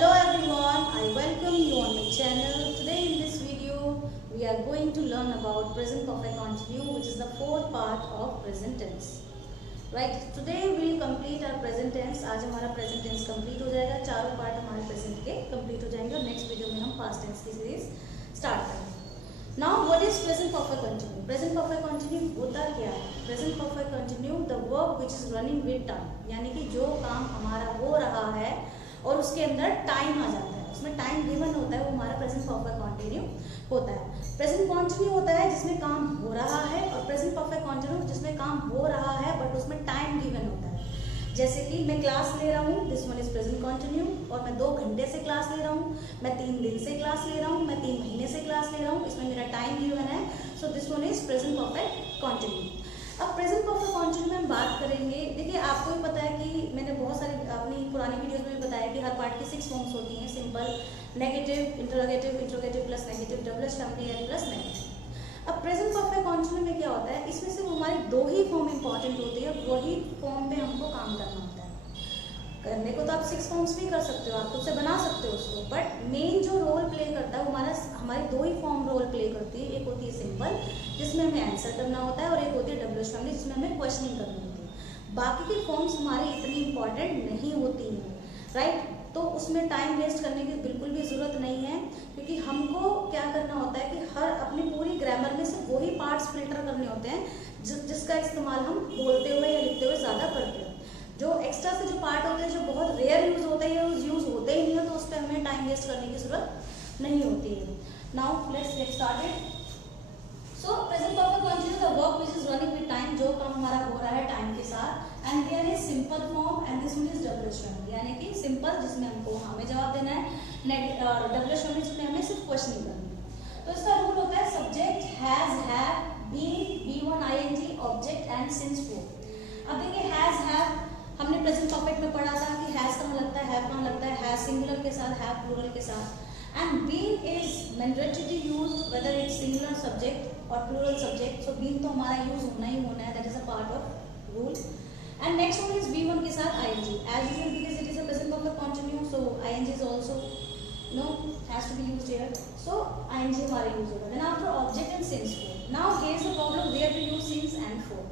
Hello everyone, I welcome you on my channel. Today in this video, we are going to learn about present perfect continuous, which is the fourth part of present tense. Right, today we will complete our present tense. आज हमारा present tense complete हो जाएगा, चारों part हमारे present के complete हो जाएंगे और next video में हम past tense की series start करेंगे. Now what is present perfect continuous? Present perfect continuous होता क्या है? Present perfect continuous the verb which is running with time, यानी कि जो काम हमारा हो रहा है और उसके अंदर टाइम आ जाता है, उसमें टाइम गिवन होता है, वो हमारा प्रेजेंट परफेक्ट कंटिन्यू होता है. प्रेजेंट कंटिन्यू होता है जिसमें काम हो रहा है, और प्रेजेंट परफेक्ट कंटिन्यू जिसमें काम हो रहा है बट उसमें टाइम गिवन होता है. जैसे कि मैं क्लास ले रहा हूँ, this one is present continue, और मैं 2 घंटे से क्लास ले रहा हूँ, मैं 3 दिन से क्लास ले रहा हूँ, मैं 3 महीने से क्लास ले रहा हूँ, इसमें मेरा टाइम गिवन है. So this one is present perfect continue. अब प्रेजेंट परफेक्ट कंटिन्यू में हम बात करेंगे. देखिए आपको भी पता है कि मैंने बहुत सारी अपनी पुरानी वीडियोस में भी बताया कि हर पार्ट की 6 फॉर्म्स होती हैं, simple, negative, interrogative, interrogative plus negative, double family plus negative. अब प्रेजेंट परफेक्ट कंटिन्यू में क्या होता है, इसमें सिर्फ हमारी 2 ही फॉर्म इंपॉर्टेंट होती है, वही फॉर्म पे हमको काम करना होता है. करने को तो आप 6 फॉर्म्स भी कर सकते हो, आप खुद से बना सकते हो उसको, बट मेन जो रोल प्ले करता है वो हमारी 2 ही फॉर्म रोल प्ले करती है. एक होती है सिंपल जिसमें हमें आंसर करना होता है, और एक होती है डबल फैमिली जिसमें हमें क्वेश्चनिंग करनी होती है. बाकी की फॉर्म्स हमारी इतनी इंपॉर्टेंट नहीं होती हैं, राइट. तो उसमें टाइम वेस्ट करने की बिल्कुल भी ज़रूरत नहीं है, क्योंकि हमको क्या करना होता है कि हर अपनी पूरी ग्रामर में से वही पार्ट्स फिल्टर करने होते हैं जिसका इस्तेमाल हम बोलते हुए या लिखते हुए ज़्यादा करते हैं. जो एक्स्ट्रा से जो पार्ट होते हैं जो बहुत रेयर यूज़ होते हैं या यूज़ होते ही नहीं है, तो उस पर हमें टाइम वेस्ट करने की ज़रूरत नहीं होती है. Now let's get started. So present perfect continue the work which is running with time, जो काम हमारा हो रहा है टाइम के साथ. And here is simple form and this one is double family, यानी कि सिंपल जिसमें हमको हमें जवाब देना है, और डबल फैमिली जिसमें हमें सिर्फ क्वेश्चनिंग करनी है. तो इसका रूल होता है सब्जेक्ट, हैज, हैव, बीन, बी1, ING, object and since for. अब देखिए हैज, हैव हमने प्रेजेंट परफेक्ट में पढ़ा था कि हैज कहाँ लगता है, हैव कहाँ लगता है, हैज सिंगुलर के साथ, हैव प्लूरल के साथ. And been is mandatory used whether it's singular subject और प्लूरल सब्जेक्ट. सो बीन तो हमारा यूज होना ही होना है, that is a part of rule. And next one is बी1 के साथ ING as usual, because it is a present perfect continue, so ING is also has to be used here. So ING हमारा use होगा. Then after object and since for. Now here is the problem where to use since and for.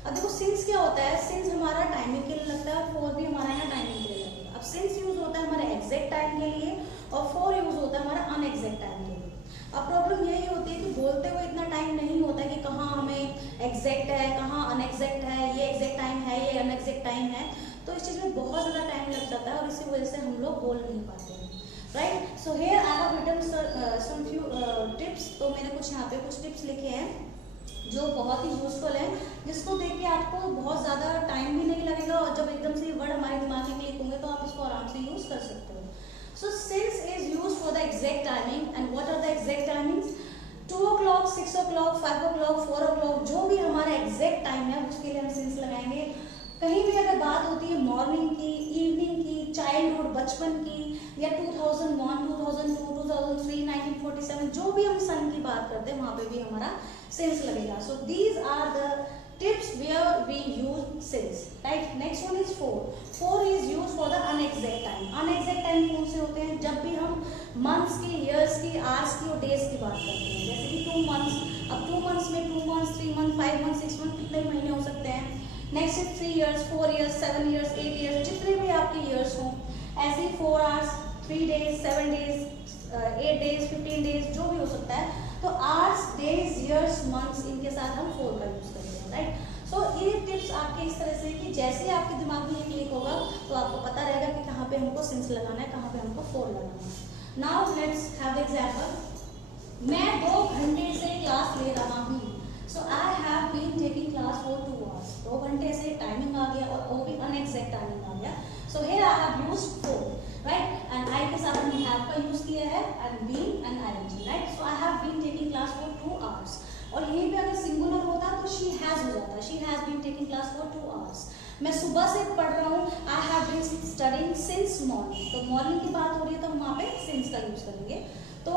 अब देखो since क्या होता है, since हमारा timing के लिए लगता है, फॉर भी हमारा यहाँ टाइमिंग के लिए लगता है. अब सिंस यूज होता है हमारे एग्जैक्ट टाइम के लिए और फॉर यूज होता है हमारा अनएग्जैक्ट टाइम के लिए. अब प्रॉब्लम यही होती है कि बोलते हुए इतना टाइम नहीं होता है कि कहाँ हमें एग्जैक्ट है, कहाँ अनएग्जैक्ट है, ये एग्जैक्ट टाइम है, ये अनएग्जैक्ट टाइम है. तो इस चीज़ में बहुत ज़्यादा टाइम लग जाता है और इसी वजह से हम लोग बोल नहीं पाते हैं, right. So here I have written some few tips. तो मैंने कुछ यहाँ पे कुछ टिप्स लिखे हैं जो बहुत ही यूजफुल है, जिसको देख के आपको बहुत ज़्यादा टाइम भी नहीं लगेगा, और जब एकदम से ये वर्ड हमारे दिमाग में क्लिक होंगे तो आप इसको आराम से यूज़ कर सकते हो. So since is use for the exact timing. And what are the exact timings? 2 o'clock, 6 o'clock, 5 o'clock, 4 o'clock, जो भी हमारा एग्जैक्ट टाइम है उसके लिए हम सिंस लगाएंगे. कहीं भी अगर बात होती है मॉर्निंग की, इवनिंग की, चाइल्डहुड, बचपन की, या 2001, 2002, 2003, 1947, जो भी हम सन की बात करते हैं वहाँ पे भी हमारा सिंस लगेगा. So these are the tips where we use since, right. Next one is for. For is use for the inexact time. Inexact time कौन से होते हैं? जब भी हम मंथ्स की, ईयर्स की, आवर्स की और डेज की बात करते हैं. जैसे कि 2 months, अब 2 months में 2 months, 3 months, 5 months, 6 months, कितने महीने हो सकते हैं. Next is 3 years, 4 years, 7 years, 8 years, जितने भी आपके ईयर्स हों. ऐसे 4 hours, 3 days, 7 days, 8 days, 15 days, जो भी हो सकता है. तो आवर्स, डेज, ईयर्स, मंथ्स, इनके साथ हम फॉर का यूज करेंगे, राइट. सो ये टिप्स आपके इस तरह से कि जैसे ही आपके दिमाग में ये क्लिक होगा तो आपको पता रहेगा कि कहाँ पे हमको सिंस लगाना है, कहाँ पे हमको फॉर लगाना है. Now let's have example. मैं 2 घंटे से क्लास ले रहा हूँ. So I have been taking class for 2 hours. 2 घंटे से टाइमिंग आ गया और वो भी अनएग्जैक्ट टाइमिंग आ गया. So here I have used for, right. And I के साथ हमने हैव का यूज किया है, and been and ING, right. So I have been taking class for 2 hours. और यहीं पे अगर सिंगुलर होता तो शी हैज हो जाता. She has been taking class for 2 hours. मैं सुबह से पढ़ रहा हूँ. I have been studying since morning. तो मॉर्निंग की बात हो रही है तो हम वहाँ पे सिंस का यूज करेंगे. तो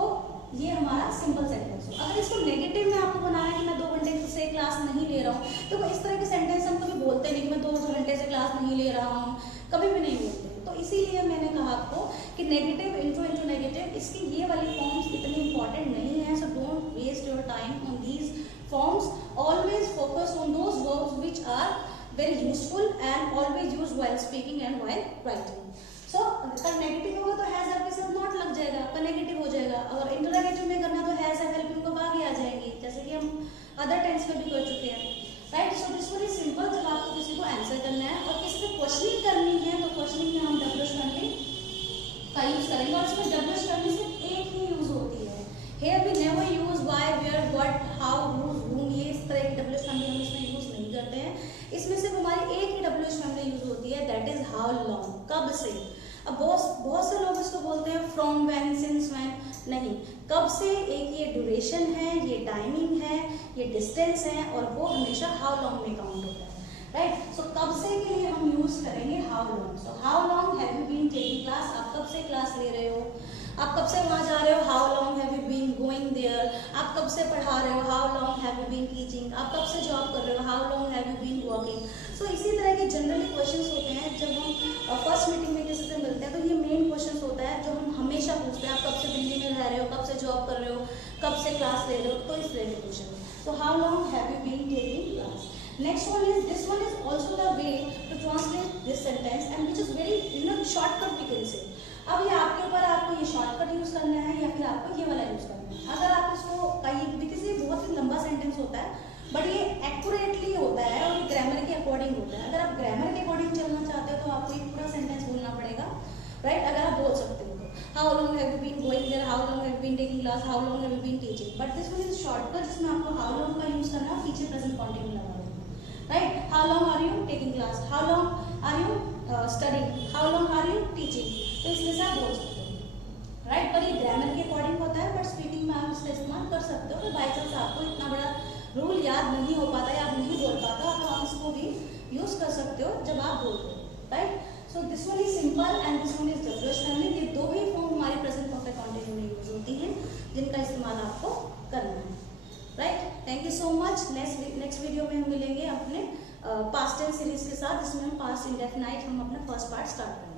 ये हमारा सिंपल सेंटेंस हो. अगर इसको नेगेटिव में आपको बनाना है कि मैं 2 घंटे से क्लास नहीं ले रहा हूँ, तो इस तरह के सेंटेंस हम कभी बोलते नहीं कि मैं 2 घंटे से क्लास नहीं ले रहा हूँ, कभी भी नहीं बोलते. तो इसीलिए मैंने कहा आपको कि नेगेटिव, इंट्रो नेगेटिव, इसकी ये वाली फॉर्म्स इतनी इंपॉर्टेंट नहीं है, so don't waste your time on these forms. Always focus on those verbs which are very useful and always use while speaking and while writing. So अगर negative होगा तो has have के साथ not लग जाएगा, का नेगेटिव हो जाएगा. अगर इंटरोगेटिव में करना तो हैज हैव हेल्पिंग को आगे आ जाएंगे, जैसे कि हम अदर टेंस में भी कर चुके हैं, right. So this one is simple. जब आपको किसी को आंसर करना है और किसी से क्वेश्चनिंग करनी है तो क्वेश्चनिंग में हम डब्ल्यूएच फैमिली का यूज करेंगे, और इसमें डब्ल्यूएच फैमिली सिर्फ एक ही यूज होती है. Here we never use why, where, what, how, who, whom, ये इस तरह की डब्ल्यूएच फैमिली हम इसमें यूज नहीं करते हैं. इसमें सिर्फ हमारी एक ही डब्ल्यूएच फैमिली यूज होती है, दैट इज हाउ लॉन्ग, कब से. अब बहुत से लोग इसको बोलते हैं फ्रॉम, व्हेन, सिंस, व्हेन. नहीं, कब से एक ये ड्यूरेशन है, ये टाइमिंग है, ये डिस्टेंस है, और वो हमेशा हाउ लॉन्ग में काउंट होता है, राइट. सो कब से के लिए हम यूज करेंगे how long. So how long have you been taking class, आप कब से क्लास ले रहे हो, आप कब से वहाँ जा रहे हो, how long have you been going there, आप कब से पढ़ा रहे हो, how long have you been teaching, आप कब से जॉब कर रहे हो, how long have you been working. So इसी तरह के जनरली क्वेश्चंस होते हैं जब हम फर्स्ट मीटिंग में किसी से मिलते हैं, तो ये मेन क्वेश्चंस होता है जो हम हमेशा पूछते हैं. आप कब से दिल्ली में रह रहे हो, कब से जॉब कर रहे हो, कब से क्लास ले रहे हो, तो इस तरह के question. So how long have you been taking class. Next one is, this one is also the way to translate this sentence and which is very shortcut we can say. अब ये आपके ऊपर, आपको ये शॉर्टकट यूज करना है या फिर आपको ये वाला यूज करना है. अगर आप इसको बिकॉज ये बहुत ही लंबा सेंटेंस होता है, बट ये एक्यूरेटली होता है और ये ग्रामर के अकॉर्डिंग होता है. अगर आप ग्रामर के अकॉर्डिंग चलना चाहते हो तो आपको ये पूरा सेंटेंस बोलना पड़ेगा, राइट. अगर आप बोल सकते हो तो how long have you been going there, how long have you been taking class, how long have you been teaching. But this one is shortcut जिसमें आपको हाउ लॉन्ग का यूज करना है, पीछे प्रेजेंट कॉन्टिन्यू लगा देना, right. How long are you taking class, how long are you studying, how long are you teaching. तो इसमें से आप बोल सकते हो, राइट. पर ये ग्रामर के अकॉर्डिंग होता है, बट स्पीकिंग में आप इसका इस्तेमाल कर सकते हो. तो बाई चांस आपको इतना बड़ा रूल याद नहीं हो पाता या आप नहीं बोल पाता, तो आप इसको भी यूज कर सकते हो जब आप बोलते हो, right. So this one is simple and this one is WH family. ये दो ही फॉर्म हमारे प्रेजेंट परफेक्ट कॉन्टिन्यू में यूज होती हैं जिनका इस्तेमाल आपको करना है, right. Thank you so much. Next video में हम मिलेंगे अपने पास्ट टेंस सीरीज के साथ, जिसमें हम पास्ट इंडेफिनाइट हम अपना फर्स्ट पार्ट स्टार्ट करेंगे.